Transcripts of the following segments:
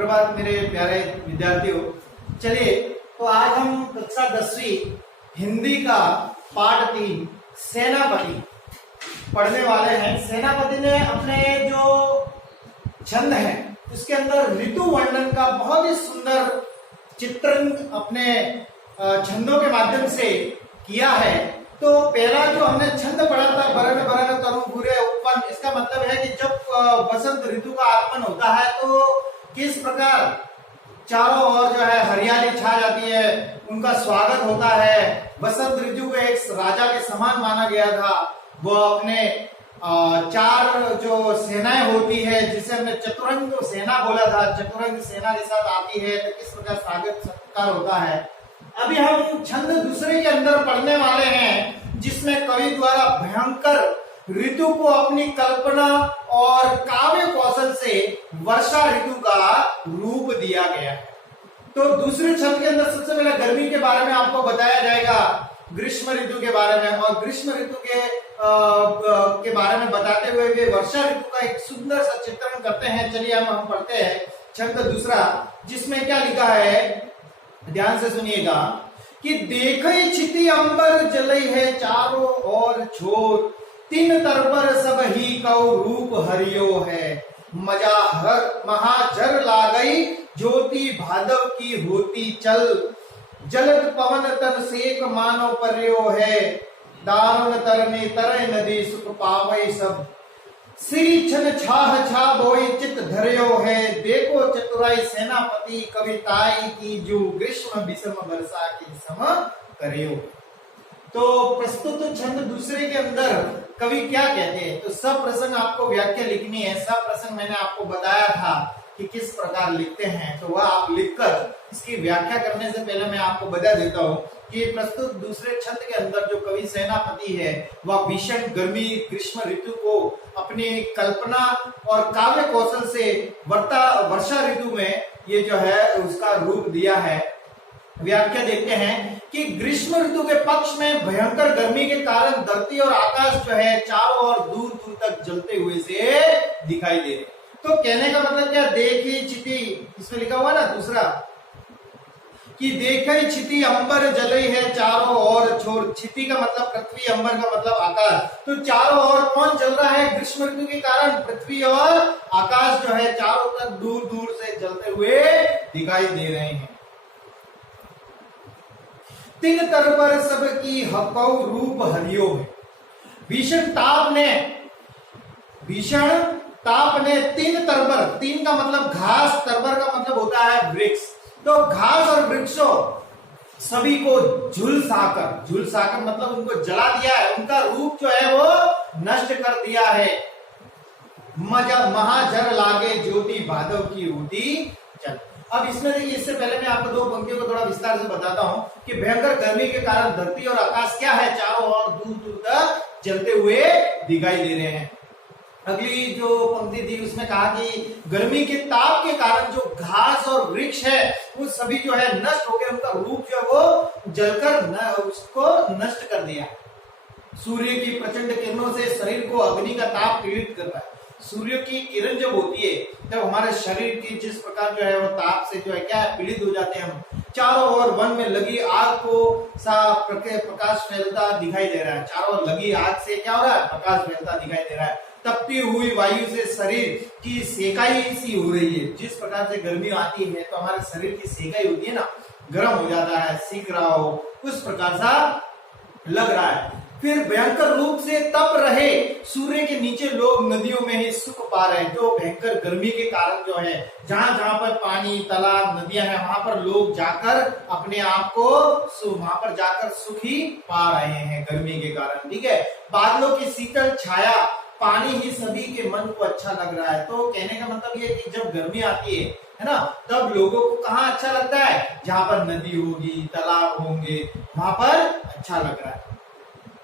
सुप्रभात मेरे प्यारे विद्यार्थियों। चलिए तो आज हम कक्षा 10वीं हिंदी का पाठ 3 सेनापति पढ़ने वाले हैं। सेनापति ने अपने जो छंद है उसके अंदर ऋतु वर्णन का बहुत ही सुंदर चित्रण अपने छंदों के माध्यम से किया है। तो पहला जो हमने छंद पढ़ा था बरन बरन तरुण पूरे उपवन, इसका मतलब है कि जब बसंत ऋतु का आगमन होता है तो किस प्रकार चारों ओर जो है हरियाली छा जाती है, उनका स्वागत होता है। बसंत ऋतु को एक राजा के समान माना गया था। वो अपने 4 जो सेनाएं होती है, जिसे हमने चतुरंग सेना बोला था, चतुरंग सेना के साथ आती है तो किस प्रकार स्वागत सत्कार होता है। अभी हम छंद दूसरे के अंदर पढ़ने वाले हैं, जिसमें कवि द्वारा भयंकर ऋतु को अपनी कल्पना और काव्य कौशल से वर्षा ऋतु का रूप दिया गया है। तो दूसरे छंद के अंदर सबसे पहले गर्मी के बारे में आपको बताया जाएगा, ग्रीष्म ऋतु के बारे में, और ग्रीष्म ऋतु के बारे में बताते हुए वे वर्षा ऋतु का एक सुंदर सा चित्रण करते हैं। चलिए हम पढ़ते हैं छंद दूसरा, जिसमें क्या लिखा है, ध्यान से सुनिएगा कि देखई छिति अंबर जलई है चारों ओर छोर, तीन तरबर सब ही कौ रूप हरियो है, मजा हर महाजर लागई ज्योति भादव की होती चल, जलद पवन तन सेक मानो पर्यो है, दारुण तरने तरय नदी सुख पावई सब, श्री छन छाह छा बोई चित धर्यो है, देखो चतुराई सेनापति कविताई की जो ग्रीष्म विषम वर्षा की सम करियो। तो प्रस्तुत छंद दूसरे के अंदर कवि क्या कहते हैं, तो सब प्रसंग आपको व्याख्या लिखनी है। सब प्रसंग मैंने आपको बताया था कि किस प्रकार लिखते हैं, तो वह आप लिखकर इसकी व्याख्या करने से पहले मैं आपको बता देता हूँ कि प्रस्तुत दूसरे छंद के अंदर जो कवि सेनापति है वह भीषण गर्मी ग्रीष्म ऋतु को अपनी कल्पना और काव्य कौशल से वर्षा ऋतु में ये जो है उसका रूप दिया है। व्याख्या देखते हैं कि ग्रीष्म ऋतु के पक्ष में भयंकर गर्मी के कारण धरती और आकाश जो है चारों ओर दूर दूर तक जलते हुए से दिखाई दे रहे। तो कहने का मतलब क्या, देखी छिति, इसमें लिखा हुआ ना दूसरा कि देखई छिति अंबर जलई है चारों ओर छोर, छिति का मतलब पृथ्वी, अंबर का मतलब आकाश। तो चारों ओर कौन जल रहा है, ग्रीष्म ऋतु के कारण पृथ्वी और आकाश जो है चारों तक दूर दूर से जलते हुए दिखाई दे रहे हैं। तीन तरबर सबकी हकौ रूप हरियो है, भीषण ताप ने तीन तरबर, तीन का मतलब घास, तरबर का मतलब होता है वृक्ष, तो घास और वृक्षों सभी को झुलसाकर मतलब उनको जला दिया है, उनका रूप जो है वो नष्ट कर दिया है। महाजर लागे ज्योति भादव की होती चल। अब इसमें देखिए, इससे पहले मैं आपको 2 पंक्तियों को थोड़ा विस्तार से बताता हूं कि भयंकर गर्मी के कारण धरती और आकाश क्या है, चारों ओर दूर दूर तक जलते हुए दिखाई दे रहे हैं। अगली जो पंक्ति थी उसमें कहा कि गर्मी के ताप के कारण जो घास और वृक्ष है वो सभी जो है नष्ट हो गए, उनका रूप जो है वो जलकर उसको नष्ट कर दिया। सूर्य की प्रचंड किरणों से शरीर को अग्नि का ताप पीड़ित करता है। सूर्य की किरण जब होती है तब हमारे शरीर की जिस प्रकार जो है वो ताप से जो है क्या पीड़ित हो जाते हैं हम। चारों ओर वन में लगी आग को सा प्रकाश फैलता दिखाई दे रहा है, चारों ओर लगी आग से क्या हो रहा है, प्रकाश फैलता दिखाई दे रहा है। तपती हुई वायु से शरीर की सेकाई सी हो रही है, जिस प्रकार से गर्मी आती है तो हमारे शरीर की सेकाई होती है ना, गर्म हो जाता है, सीख रहा हो उस प्रकार सा लग रहा है। फिर भयंकर रूप से तप रहे सूर्य के नीचे लोग नदियों में ही सुख पा रहे हैं। जो भयंकर गर्मी के कारण जो है जहां जहां पर पानी तालाब नदियां हैं वहां पर लोग जाकर अपने आप को वहां पर जाकर सुख ही पा रहे हैं गर्मी के कारण, ठीक है। बादलों की शीतल छाया, पानी ही सभी के मन को अच्छा लग रहा है। तो कहने का मतलब ये कि जब गर्मी आती है ना, तब लोगों को कहाँ अच्छा लगता है, जहां पर नदी होगी तालाब होंगे वहां पर अच्छा लग रहा है।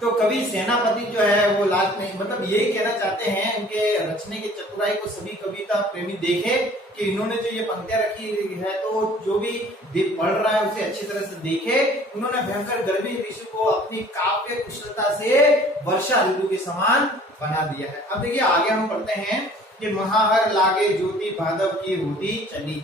तो कवि सेनापति जो है वो लास्ट में मतलब यही कहना चाहते हैं, उनके रचने की चतुराई को सभी कविता प्रेमी देखे कि इन्होंने जो ये पंक्तियां रखी है तो जो भी पढ़ रहा है उसे अच्छी तरह से देखे। उन्होंने भयंकर गर्मी ऋतु को अपनी काव्य कुशलता से वर्षा ऋतु के समान बना दिया है। अब देखिए आगे हम पढ़ते हैं कि महाहर लागे ज्योति भादव की होती चली।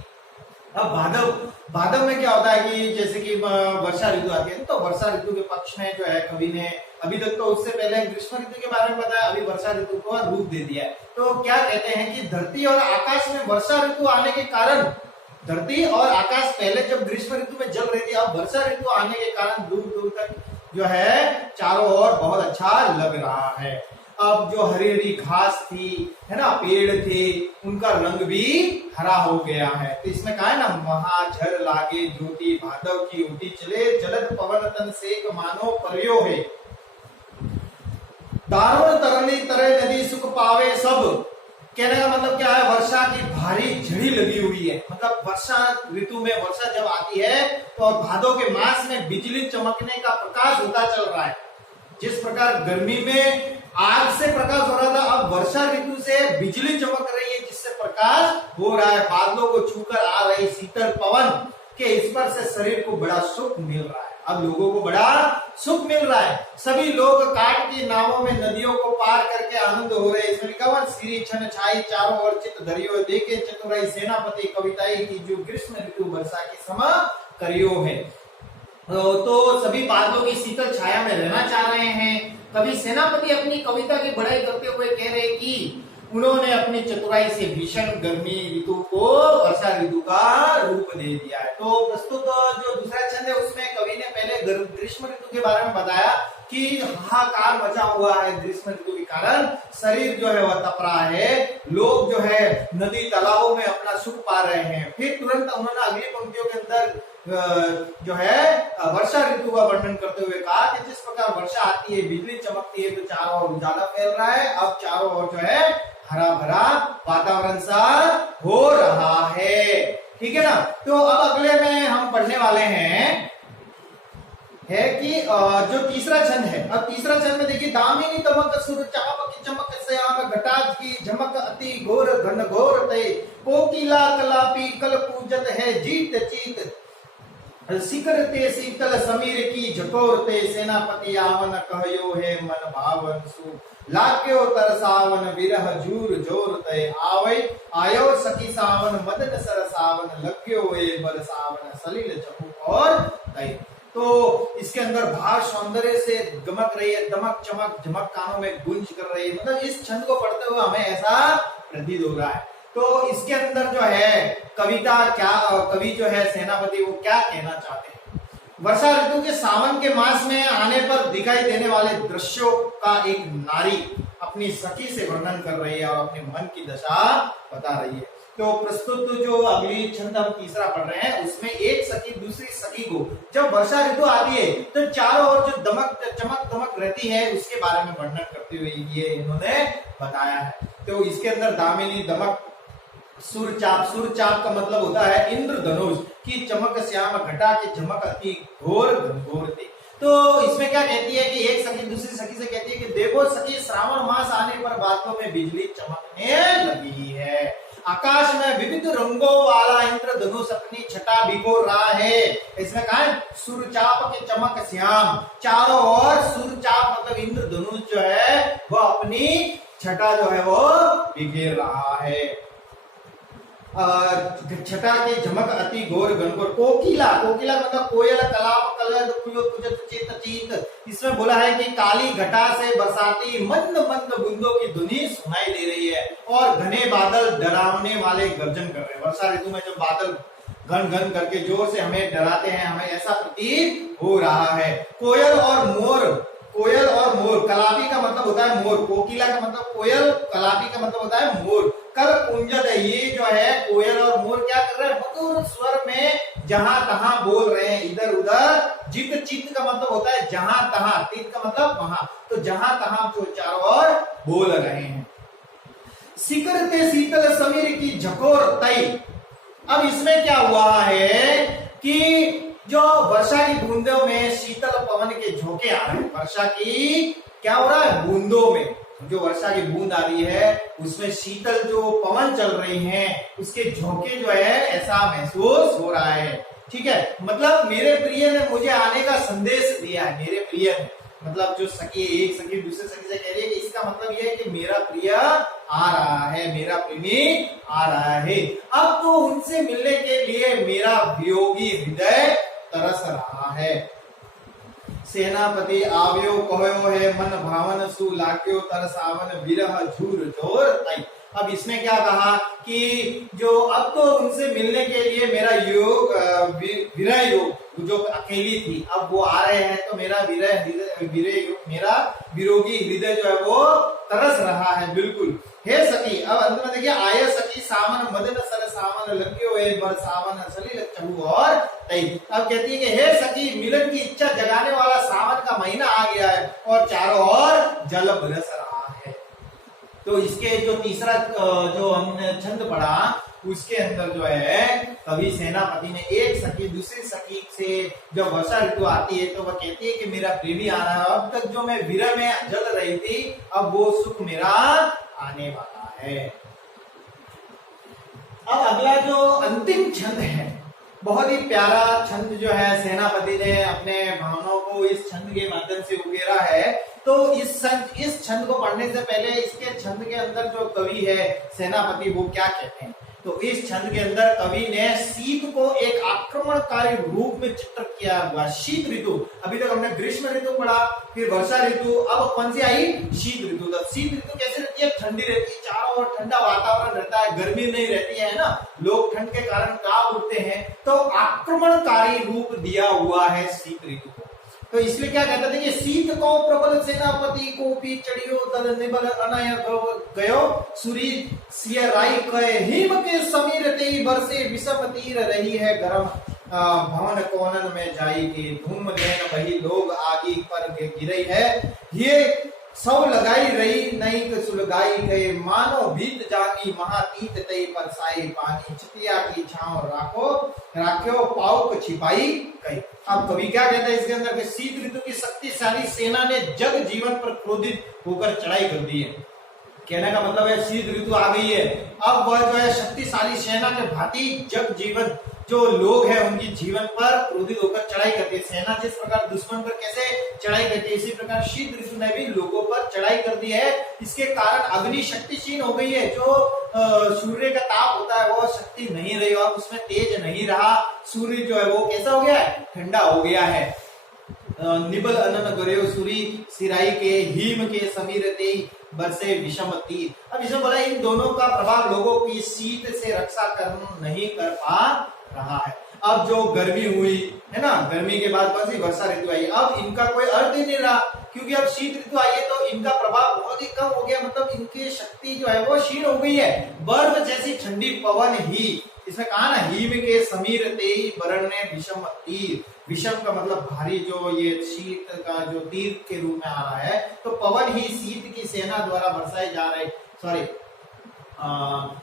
अब भादव भादव में क्या होता है कि जैसे कि वर्षा ऋतु आती है, तो वर्षा ऋतु के पक्ष में जो है कवि ने अभी तक तो उससे पहले ग्रीष्म ऋतु के बारे में बताया, अभी वर्षा ऋतु को रूप दे दिया है। तो क्या कहते हैं कि धरती और आकाश में वर्षा ऋतु आने के कारण, धरती और आकाश पहले जब ग्रीष्म ऋतु में जल रही थी, अब वर्षा ऋतु आने के कारण दूर दूर तक जो है चारों ओर बहुत अच्छा लग रहा है। अब जो हरी हरी घास थी, है ना, पेड़ थे, उनका रंग भी हरा हो गया है। तो इसमें कहा है ना, महाझर लागे ज्योति भादव की उठी चले, जलद पवन तन सेक मानो पर्यो है, दारुण तरली तरे नदी सुख पावे सब। कहने का मतलब क्या है, वर्षा की भारी झड़ी लगी हुई है। मतलब वर्षा ऋतु में वर्षा जब आती है तो भादों के मास में बिजली चमकने का प्रकाश होता चल रहा है। जिस प्रकार गर्मी में आग से प्रकाश हो रहा था, अब वर्षा ऋतु से बिजली चमक रही है, जिससे प्रकाश हो रहा है। बादलों को छूकर आ रही शीतल पवन के स्पर्श से शरीर को बड़ा सुख मिल रहा है। अब लोगों को बड़ा सुख मिल रहा है। सभी लोग काट की नावों में नदियों को पार करके आनंद हो रहे हैं। इसमें लिखा हुआ, श्री छन छाई चारों ओर चित धरियो, देखे चतुराई सेनापति कविताई की जो ग्रीष्म ऋतु वर्षा की सम करियो है। तो सभी बादलों की शीतल छाया में रहना चाह रहे हैं। कवि सेनापति अपनी कविता की बढ़ाई करते हुए कह रहे कि उन्होंने अपनी चतुराई से भीषण गर्मी ऋतु को वर्षा ऋतु का रूप दे दिया है। तो प्रस्तुत जो दूसरा छंद है उसमें कवि ने पहले ग्रीष्म ऋतु के बारे में बताया कि हाहाकार मचा हुआ है ग्रीष्म ऋतु के कारण, शरीर जो है वह तप रहा है, लोग जो है नदी तालाबों में अपना सुख पा रहे हैं। फिर तुरंत उन्होंने अगली पंक्तियों के अंदर जो है वर्षा ऋतु का वर्णन करते हुए कहा कि जिस प्रकार वर्षा आती है, बिजली चमकती है, तो चारों ओर उजाला फैल रहा है। अब चारों ओर जो है हरा भरा वातावरण सा हो रहा है। ठीक है ना। तो अब अगले में हम पढ़ने वाले हैं है कि जो तीसरा छंद है। अब तीसरा छंद में देखिए, दामिनी तमक सुर चाप की चमक श्याम घटाज की झमक अति घोर घन घोर ते, कोकिला कलापी कल पूजत है जीत चीत, शिखर ते शीतल समीर की झकोर ते, सेनापति आवन कहयो है मन भावन सु, लाग्यो तरसावन विरह जूर जोर ते, आवै आयो सखी सावन मदन सरसावन, लग्यो वे बरसावन सलिल चहु और तय। तो इसके अंदर भाव सौंदर्य से गमक रही है, दमक चमक झमक कानों में गूंज कर रही है। मतलब इस छंद को पढ़ते हुए हमें ऐसा प्रतीत हो रहा है। तो इसके अंदर जो है कविता क्या, कवि जो है सेनापति वो क्या कहना चाहते हैं। वर्षा ऋतु के सावन के मास में आने पर दिखाई देने वाले दृश्यों का एक नारी अपनी सखी से वर्णन कर रही है और अपने मन की दशा बता रही है। तो प्रस्तुत जो अगली छंद हम तीसरा पढ़ रहे हैं उसमें एक सखी दूसरी सखी को, जब वर्षा ऋतु आती है तो चारों ओर जो चमक दमक रहती है उसके बारे में वर्णन करते हुए ये इन्होंने बताया है। तो इसके अंदर दामिनी दमक सुरचाप का मतलब होता है इंद्रधनुष की चमक श्याम घटा की झमक अति घोर घनघोर थी। तो इसमें क्या कहती है कि एक सखी दूसरी सखी से कहती है कि देखो सखी, श्रावण मास आने पर बादलों में बिजली चमकने लगी है, आकाश में विविध रंगों वाला इंद्रधनुष अपनी छटा भिगोर रहा है। इसमें कहा है सुरचाप की चमक श्याम, चारों ओर सुरचाप मतलब इंद्रधनुष जो है वो अपनी छटा जो है वो बिखेर रहा है। छटा की झमक अति घोर घनघोर, कोकिला मतलब कोयल कलाप कलद चेत चीत। इसमें बोला है कि काली घटा से बरसाती मंद मंद बूंदों की ध्वनि सुनाई दे रही है और घने बादल डरावने वाले गर्जन कर रहे हैं। वर्षा ऋतु में जो बादल घन घन करके जोर से हमें डराते हैं, हमें ऐसा प्रतीत हो रहा है। कोयल और मोर, कलापी का मतलब होता है मोर, कोकिला का मतलब कोयल, कलापी का मतलब होता है मोर। कल कुंजत है, ये जो है कोयल और मोर क्या कर रहे हैं, मधुर स्वर में जहां तहां बोल रहे हैं, इधर उधर। जित चित का मतलब होता है जहां तहां, तित का मतलब वहां, तो जहां तहां जो चारों ओर बोल रहे हैं। शिखर ते शीतल समीर की झकोर तई। अब इसमें क्या हुआ है कि जो वर्षा की बूंदों में शीतल पवन के झोंके आ रहे हैं, वर्षा की क्या हो रहा है, बूंदों में जो वर्षा की बूंद आ रही है उसमें शीतल जो पवन चल रही हैं उसके झोंके जो है ऐसा महसूस हो रहा है। ठीक है, मतलब मेरे प्रिय ने मुझे आने का संदेश दिया है। मेरे प्रिय ने मतलब जो सखी, एक सखी दूसरे सखी से कह रही है कि इसका मतलब यह है कि मेरा प्रिय आ रहा है, मेरा प्रेमी आ रहा है। अब तो उनसे मिलने के लिए मेरा वियोगी हृदय तरस रहा है। सेनापति आव्यो कहो है मन भावन सु लाक्यो तरसावन विरह झूर जोर तई। अब इसने क्या कहा कि जो अब तो उनसे मिलने के लिए मेरा योग विरह योग जो अकेली थी, अब वो आ रहे हैं तो मेरा मेरा विरोगी हृदय जो है वो तरस रहा है बिल्कुल। हे सखी, अब अंत में देखिए, आय सखी सावन मदन सर सावन लग्यो है बर सावन सलील चहु और तई। अब कहती है कि हे सखी, मिलन की इच्छा जगाने वाला सावन का महीना आ गया है और चारों ओर जल बरस रहा है। तो इसके जो तीसरा जो हमने छंद पढ़ा उसके अंदर जो है कवि सेनापति ने एक सखी दूसरी सखी से जब वर्षा ऋतु आती है तो वह कहती है कि मेरा प्रेमी आ रहा है, अब तक जो मैं विरह में जल रही थी अब वो सुख मेरा आने वाला है। अब अगला जो अंतिम छंद है, बहुत ही प्यारा छंद जो है सेनापति ने अपने भावनाओं को इस छंद के माध्यम से उकेरा है। तो इस छंद को पढ़ने से पहले इसके छंद के अंदर जो कवि है सेनापति वो क्या कहते हैं, तो इस छंद के अंदर कवि ने शीत को एक आक्रमणकारी रूप में चित्रित किया हुआ। शीत ऋतु, अभी तक हमने ग्रीष्म ऋतु पढ़ा, फिर वर्षा ऋतु, अब कौन सी आई, शीत ऋतु। तो शीत ऋतु कैसे रहती है, ठंडी रहती है, चारों ओर ठंडा वातावरण रहता है, गर्मी नहीं रहती है ना, लोग ठंड के कारण कांप उठते हैं। तो आक्रमणकारी रूप दिया हुआ है शीत ऋतु को। तो इसलिए क्या कहते थे कि शीत को प्रबल सेनापति को भी चढ़ियो दल निबल अनय गयो सूरी सियराई कहे हिम के समीर ते बरसे विषम तीर रही है गरम भवन कोनन में जाएगी धूम लेन वही लोग आगी पर गिरई है ये सब लगाई रही नहीं सुलगाई गए मानो भीत जागी महातीत तई पर साई पानी चितिया की छांव राखो पाउक छिपाई गई। अब कवि क्या कहता है इसके अंदर, शीत ऋतु की शक्तिशाली सेना ने जग जीवन पर क्रोधित होकर चढ़ाई कर दी है। कहने का मतलब है शीत ऋतु आ गई है, अब वह जो है शक्तिशाली सेना के भांति जग जीवन जो लोग हैं उनकी जीवन पर क्रोधित होकर चढ़ाई करती है। सेना जिस प्रकार दुश्मन पर कैसे चढ़ाई करती है, इसी प्रकार शीत ऋतु ने भी लोगों पर चढ़ाई कर दी है। इसके कारण अग्नि शक्तिहीन हो गई है, जो सूर्य का ताप होता है वो शक्ति नहीं रही और उसमें तेज नहीं रहा, सूर्य जो है वो कैसा हो गया है, ठंडा हो गया है। निबल अनन गयो सूरी सिराई के हिम के समीर ते बरसे विषम तीर। अब इसमें बोला इन दोनों का प्रभाव लोगों की शीत से रक्षा नहीं कर पा रहा है। अब जो गर्मी हुई है ना, गर्मी के बाद कौन सी वर्षा ऋतु आई, अब इनका कोई अर्थ ही नहीं रहा, क्योंकि अब शीत ऋतु आई है तो इनका प्रभाव बहुत ही कम हो गया, मतलब इनकी शक्ति जो है वो क्षीण हो गई है। बर्फ जैसी ठंडी पवन ही, इसमें कहा ना हिम के समीर ते बरण ने विषम तीर, विषम का मतलब भारी, जो ये शीत का जो तीर के रूप में आ रहा है, तो पवन ही शीत की सेना द्वारा बरसाए जा रहे, सॉरी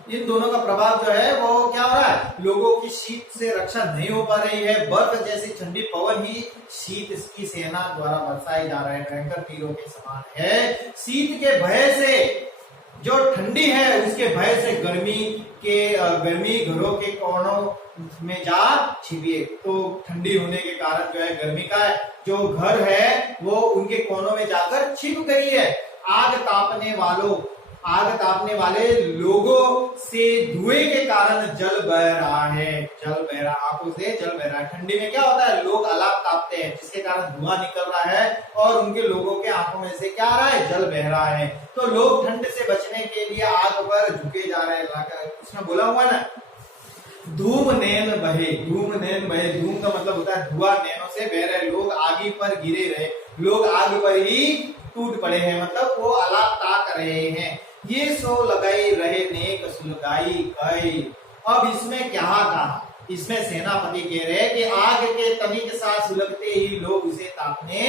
इन दोनों का प्रभाव जो है वो क्या हो रहा है, लोगों की शीत से रक्षा नहीं हो पा रही है। बर्फ जैसी ठंडी पवन ही शीत की सेना द्वारा बरसाए जा रहे हैं, भयंकर तीरों के समान है। शीत के भय से जो ठंडी है उसके भय से गर्मी घरों के कोनों में जा छिपिए। तो ठंडी होने के कारण जो है गर्मी का जो घर है वो उनके कोनों में जाकर छिप गई है। आग तापने वाले लोगों से धुएं के कारण जल बह रहा है, आंखों से जल बह रहा है। ठंडी में क्या होता है, लोग अलाप तापते हैं जिसके कारण धुआं निकल रहा है और उनके लोगों के आंखों में से क्या आ रहा है, जल बह रहा है। तो लोग ठंड से बचने के लिए आग पर झुके जा रहे हैं। उसमें बोला हुआ ना, धूम नैन बहे, धूम का मतलब होता है धुआं, नैनों से बह रहे, लोग आगी पर गिरे रहे, लोग आग पर ही टूट पड़े हैं, मतलब वो अलाप ताक रहे हैं। ये सो लगाई रहे नेक सुलगाई गई। अब इसमें क्या कहा, इसमें सेनापति कह रहे हैं कि आग के तनी के साथ सुलगते ही लोग उसे तापने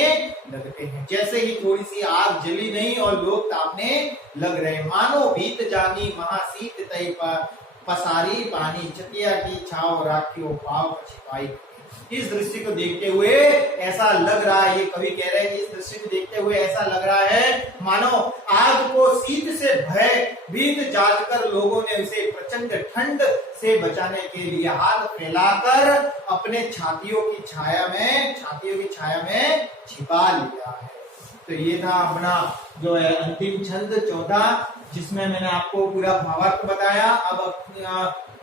लगते हैं। जैसे ही थोड़ी सी आग जली नहीं और लोग तापने लग रहे, मानो भीत जानी महाशीत तय पसारी पानी चतिया की छाव राखियो पाव छिपाई। इस दृश्य को देखते हुए ऐसा लग रहा है, ये कवि कह रहे हैं, इस दृश्य को देखते हुए ऐसा लग रहा है मानो आग को शीत से भयभीत जानकर लोगों ने उसे प्रचंड ठंड से बचाने के लिए हाथ फैलाकर अपने छातियों की छाया में छिपा लिया है। तो ये था अपना जो है अंतिम छंद चौथा, जिसमें मैंने आपको पूरा भावार्थ बताया। अब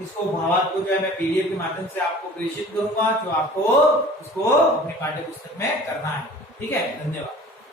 इसको भावार्थ को जो है मैं पीडीएफ के माध्यम से आपको प्रेषित करूंगा, जो आपको उसको अपनी पाठ्य पुस्तक में करना है। ठीक है, धन्यवाद।